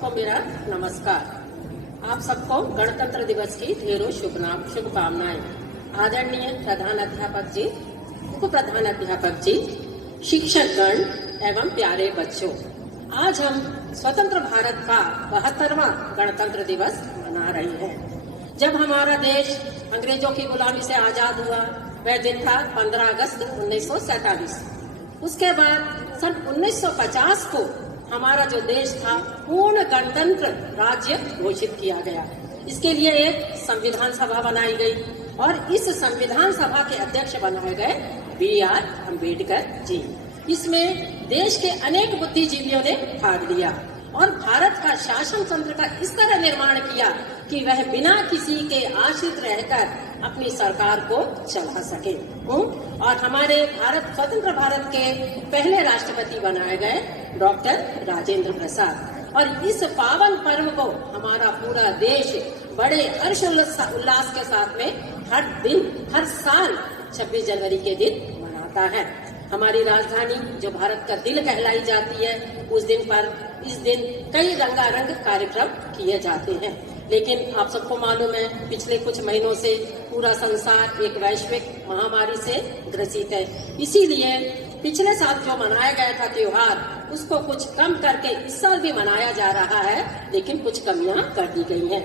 सबको मेरा नमस्कार। आप सबको गणतंत्र दिवस की ढेरों शुभकामनाएं। आदरणीय प्रधानाध्यापक जी, उप प्रधानाध्यापक जी, शिक्षकगण एवं प्यारे बच्चों, आज हम स्वतंत्र भारत का 72वां गणतंत्र दिवस मना रहे हैं। जब हमारा देश अंग्रेजों की गुलामी से आजाद हुआ वह दिन था 15 अगस्त 1947। उसके बाद सन 1950 को हमारा जो देश था पूर्ण गणतंत्र राज्य घोषित किया गया। इसके लिए एक संविधान सभा बनाई गई और इस संविधान सभा के अध्यक्ष बनाए गए BR अम्बेडकर जी। इसमें देश के अनेक बुद्धिजीवियों ने भाग लिया और भारत का शासन तंत्र का इस तरह निर्माण किया कि वह बिना किसी के आश्रित रहकर अपनी सरकार को चला सके। और हमारे स्वतंत्र भारत के पहले राष्ट्रपति बनाए गए डॉक्टर राजेंद्र प्रसाद। और इस पावन पर्व को हमारा पूरा देश बड़े हर्ष उल्लास के साथ में हर साल 26 जनवरी के दिन मनाता है। हमारी राजधानी जो भारत का दिल कहलाई जाती है, इस दिन कई रंगारंग कार्यक्रम किए जाते हैं। लेकिन आप सबको मालूम है पिछले कुछ महीनों से पूरा संसार एक वैश्विक महामारी से ग्रसित है। इसीलिए पिछले साल जो मनाया गया था त्योहार, उसको कुछ कम करके इस साल भी मनाया जा रहा है, लेकिन कुछ कमियां कर दी गई हैं।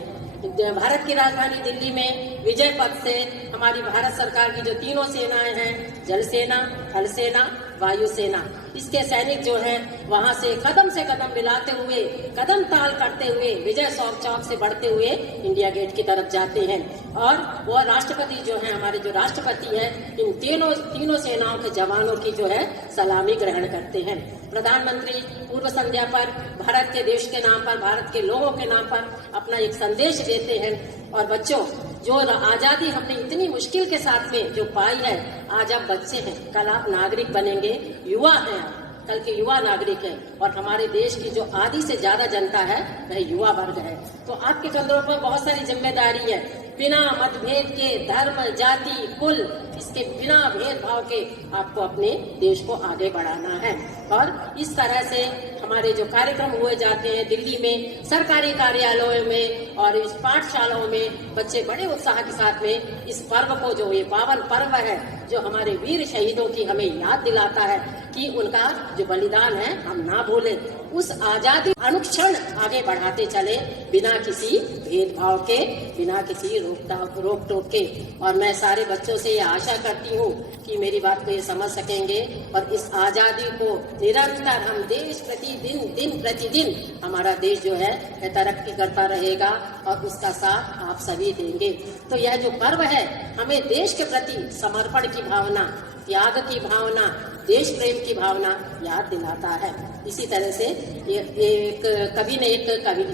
भारत की राजधानी दिल्ली में विजय पथ से हमारी भारत सरकार की जो तीनों सेनाएं हैं, जल सेना, थल सेना, वायु सेना, इसके सैनिक जो हैं वहां से कदम मिलाते हुए, कदम ताल करते हुए विजय चौक से बढ़ते हुए इंडिया गेट की तरफ जाते हैं। और वो राष्ट्रपति जो है, हमारे जो राष्ट्रपति है, इन तीनों सेनाओं के जवानों की जो है सलामी ग्रहण करते हैं। प्रधानमंत्री पूर्व संध्या पर भारत के देश के नाम पर, भारत के लोगों के नाम पर अपना एक संदेश देते हैं। और बच्चों, जो आजादी हमने इतनी मुश्किल के साथ में जो पाई है, आज आप बच्चे हैं, कल आप नागरिक बनेंगे, युवा हैं, कल के युवा नागरिक हैं। और हमारे देश की जो आधी से ज्यादा जनता है वह युवा वर्ग है। तो आपके कंधों पर बहुत सारी जिम्मेदारी है। बिना मतभेद के, धर्म, जाति, कुल, इसके बिना भेदभाव के आपको अपने देश को आगे बढ़ाना है। और इस तरह से हमारे जो कार्यक्रम हुए जाते हैं दिल्ली में, सरकारी कार्यालयों में और इस पाठशालाओं में, बच्चे बड़े उत्साह के साथ में इस पर्व को, जो ये पावन पर्व है, जो हमारे वीर शहीदों की हमें याद दिलाता है कि उनका जो बलिदान है हम ना भूलें, उस आजादी अनुक्षण आगे बढ़ाते चले, बिना किसी भेदभाव के, बिना किसी रोक टोक के। और मैं सारे बच्चों से ये आशा करती हूँ कि मेरी बात को ये समझ सकेंगे और इस आजादी को निरंतर हम दिन प्रतिदिन हमारा देश जो है तरक्की करता रहेगा और उसका साथ आप सभी देंगे। तो यह जो पर्व है हमें देश के प्रति समर्पण की भावना, त्याग की भावना, देश प्रेम की भावना याद दिलाता है। इसी तरह से एक कवि ने एक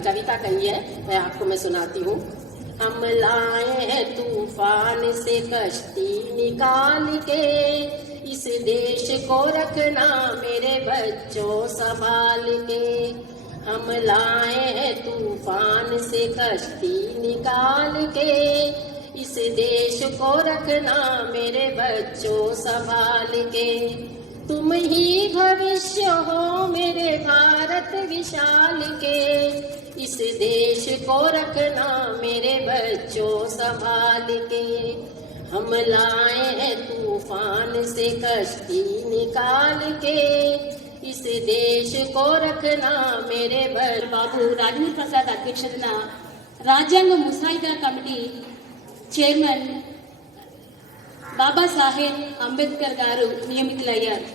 कविता कही है, मैं आपको सुनाती हूँ। हम लाए हैं तूफान से कश्ती निकाल के, इस देश को रखना मेरे बच्चों संभाल के। हम लाए हैं तूफान से कश्ती निकाल के, इस देश को रखना मेरे बच्चों संभाल के। तुम ही भविष्य हो मेरे भारत विशाल के, इस देश को रखना मेरे बच्चों संभाल के। हम लाए हैं तूफान से कश्ती निकाल के, इस देश को रखना मेरे బాబు రాజేంద్ర ప్రసాద్ అధ్యక్షతన రాజ్యాంగ ముసాయిదా కమిటీ చైర్మన్ బాబాసాహెబ్ అంబేద్కర్ గారు నియమితులయ్యారు.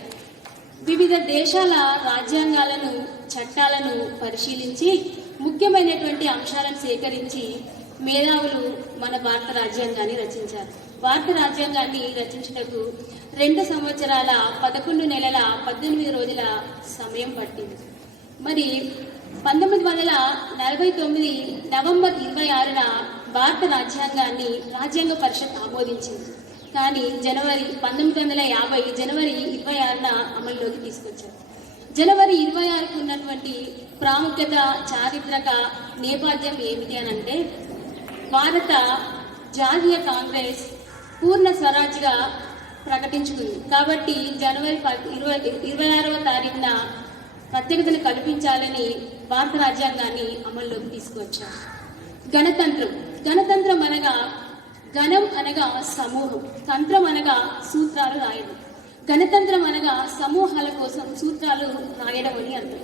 వివిధ దేశాల రాజ్యాంగాలను, చట్టాలను పరిశీలించి ముఖ్యమైనటువంటి అంశాలను సేకరించి మేధావులు మన భారత రాజ్యాంగాన్ని రచించారు. భారత రాజ్యాంగాన్ని రచించుటకు 2 సంవత్సరాల 11 నెలల 18 రోజుల సమయం పట్టింది. మరి 1949 నవంబర్ 26న భారత రాజ్యాంగాన్ని రాజ్యాంగ పరిషత్ ఆమోదించింది. కానీ 1950 జనవరి 26న అమలులోకి తీసుకొచ్చారు. జనవరి 26కు ఉన్నటువంటి ప్రాముఖ్యత, చారిత్రక నేపథ్యం ఏమిటి అనంటే, భారత జాతీయ కాంగ్రెస్ పూర్ణ స్వరాజ్గా ప్రకటించుకుంది. కాబట్టి జనవరి 26వ తారీఖున ప్రత్యేకతను కల్పించాలని భారత రాజ్యాంగాన్ని అమల్లోకి తీసుకువచ్చారు. గణతంత్రం. గణతంత్రం అనగా గణం అనగా సమూహం, తంత్రం అనగా సూత్రాలు రాయడం. గణతంత్రం అనగా సమూహాల కోసం సూత్రాలు రాయడం అని అర్థం.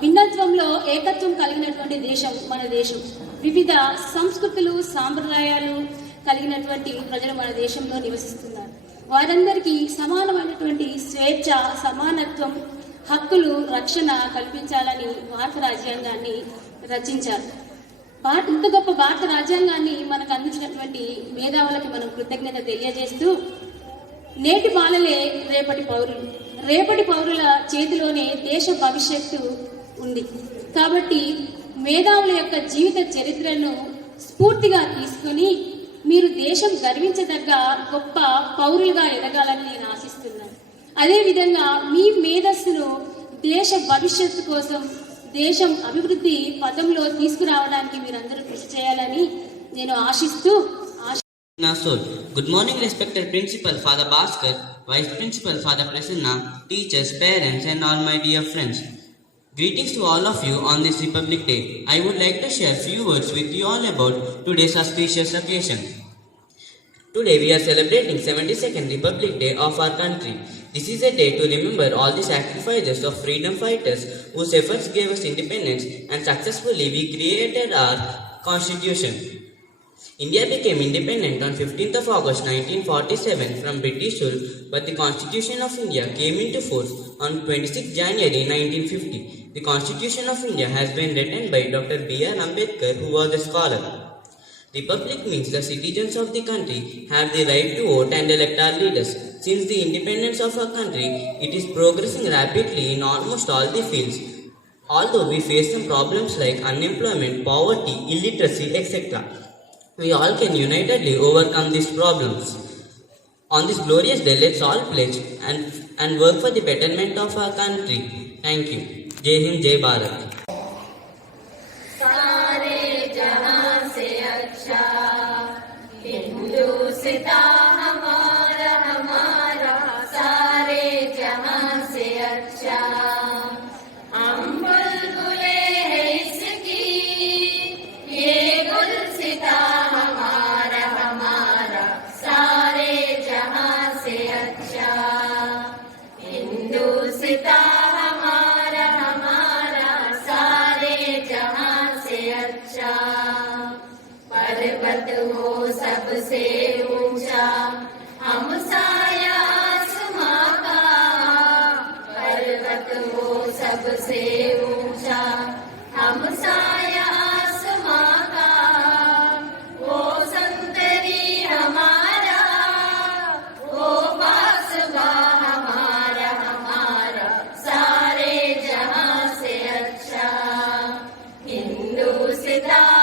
భిన్నత్వంలో ఏకత్వం కలిగినటువంటి దేశం మన దేశం. వివిధ సంస్కృతులు సాంప్రదాయాలు కలిగినటువంటి ప్రజలు మన దేశంలో నివసిస్తున్నారు. వారందరికీ సమానమైనటువంటి స్వేచ్ఛ, సమానత్వం, హక్కులు, రక్షణ కల్పించాలని భారత రాజ్యాంగాన్ని రచించారు. ఇంత గొప్ప భారత రాజ్యాంగాన్ని మనకు అందించినటువంటి మేధావులకి మనం కృతజ్ఞత తెలియజేస్తూ, నేటి బాలలే రేపటి పౌరులు, రేపటి పౌరుల చేతిలోనే దేశ భవిష్యత్తు ఉంది. కాబట్టి మేధావుల యొక్క జీవిత చరిత్రను స్ఫూర్తిగా తీసుకొని మీరు దేశం గర్వించదగ్గ గొప్ప పౌరులుగా ఎదగాలని నేను ఆశిస్తున్నాను. అదేవిధంగా మీ మేధస్సును దేశ భవిష్యత్తు కోసం, దేశం అభివృద్ధి పథంలో తీసుకురావడానికి మీరందరూ కృషి చేయాలని నేను ఆశిస్తూ Good morning, respected Principal Father Bhaskar, Vice Principal Father Prasanna, teachers, parents and all my dear friends. Greetings to all of you on this Republic Day. I would like to share few words with you all about today's auspicious occasion. Today we are celebrating 72nd Republic Day of our country. This is a day to remember all the sacrifices of freedom fighters whose efforts gave us independence and successfully we created our constitution. India became independent on 15th of August 1947 from British rule, but the Constitution of India came into force on 26 January 1950. The Constitution of India has been written by Dr. B.R. Ambedkar, who was a scholar. Republic means the citizens of the country have the right to vote and elect our leaders. Since the independence of our country, it is progressing rapidly in almost all the fields. Although we face some problems like unemployment, poverty, illiteracy, etc., we all can unitedly overcome these problems. On this glorious day, let's all pledge and work for the betterment of our country. Thank you. Jai Hind, Jai Bharat. पर्वत हो सबसे ऊंचा, हम साया आसमां का। पर्वत हो सबसे ऊंचा, हम साया आसमां का। वो संतरी हमारा, वो बासुबा हमारा, हमारा सारे जहां से अच्छा। हिंदुस्तान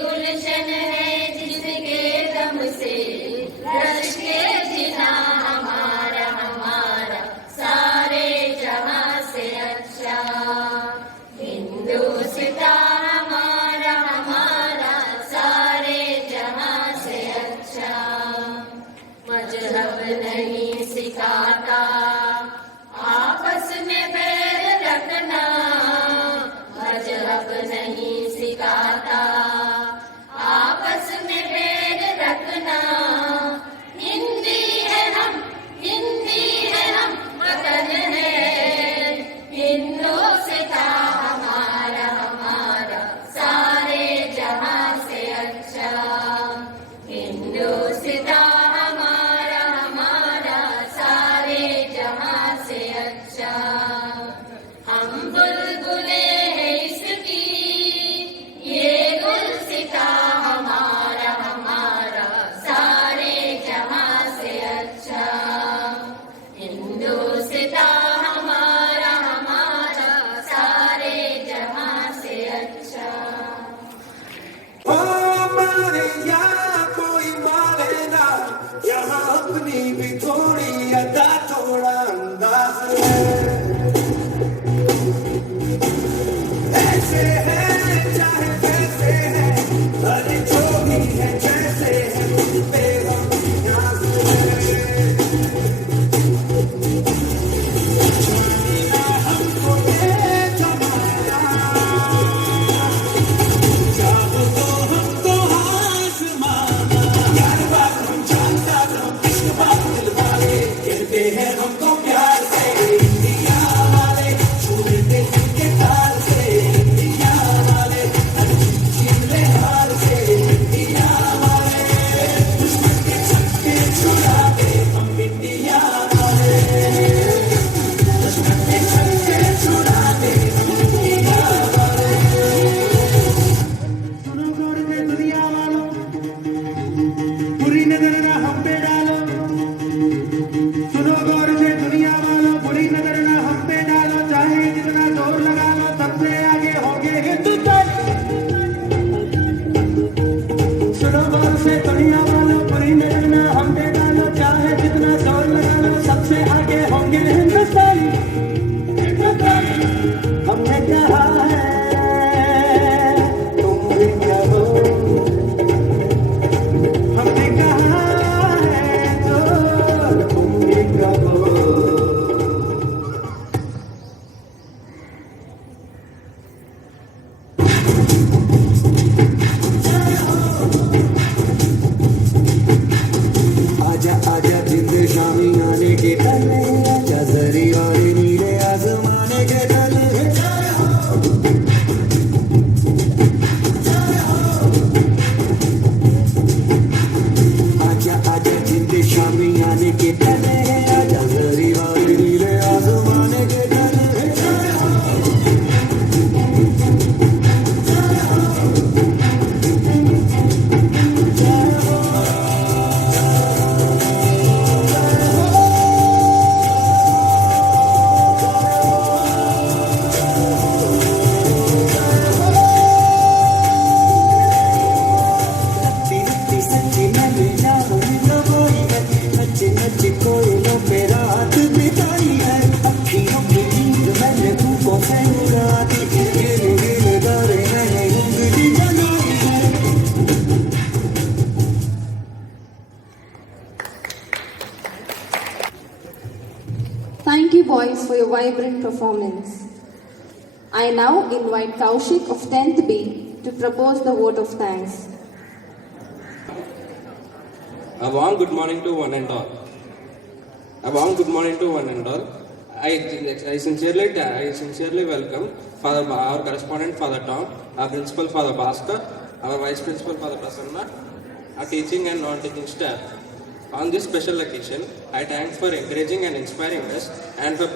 गुलशन है जिसके दम से रश के जिना हमारा, हमारा सारे जहां से अच्छा। हिंदुस्तान हमारा, हमारा सारे जहां से अच्छा। मजहब नहीं सिखाता आपस में बैर रखना, मजहब नहीं सिखाता आपस में बैर रखना। हिंदी है हम, हिंदी है हम, वतन है हिंदुस्तान हमारा, हमारा सारे जहां से अच्छा। हिंदुस्तान हमारा, हमारा अपनी भी थोड़ी अदा थोड़ा अंदाज है ऐसे है चाहे वैसे है अरे जो भी है जैसे है बेगम न्याज है जाना हमको ये जमाना चाहो तो हमको आसमाना यार बात हम जानता हम इश्क बात दिल वाले कहते हैं हमको प्यार से इंडिया वाले छूटे के ताल से इंडिया वाले चिमले हाल से इंडिया वाले दुश्मन के छक्के छुड़ा दे हम इंडिया वाले दुश्मन के छक्के छुड़ा दे हम इंडिया वाले सुनो गौर में दुनिया वालों बुरी नजर ना हम पे डालो सुनो गौर से दुनिया वालों बुरी नजर ना हम पे डालो चाहे जितना जोर लगा लो सबसे आगे होंगे हिंदुस्तान सुनो गौर से दुनिया वालों बुरी नजर ना हम पे डालो चाहे जितना जोर लगा लो सबसे आगे होंगे हिंदुस्तानी हिंदुस्तानी हमने कहा है तुम भी कहो हमने कहा है तो तुम भी कहो आजा आजा जिंद शामी आने के पहले आजा जरी और नीले आजमाने के तले आजा आजा जिंद शामी आने के पहले आजा जरी और नीले आजमाने के तले रत्ती सच्ची मैं बेटा हूँ तो कोई है नच्चे नच्चे कोयलों पे रात बिताई है अखियों की नींद मैंने धूपों से उड़ा दी गिरे गिरे दारे मैंने उंगली जलाई है Thank you, boys, for your vibrant performance. I now invite Kaushik of 10th B to propose the vote of thanks. A warm good morning to one and all. A warm good morning to one and all. I sincerely welcome Father, our correspondent Father Tom, our principal Father Bhaskar, our vice principal Father Prasanna, our teaching and non-teaching staff. On this special occasion, I thank for encouraging and inspiring us and for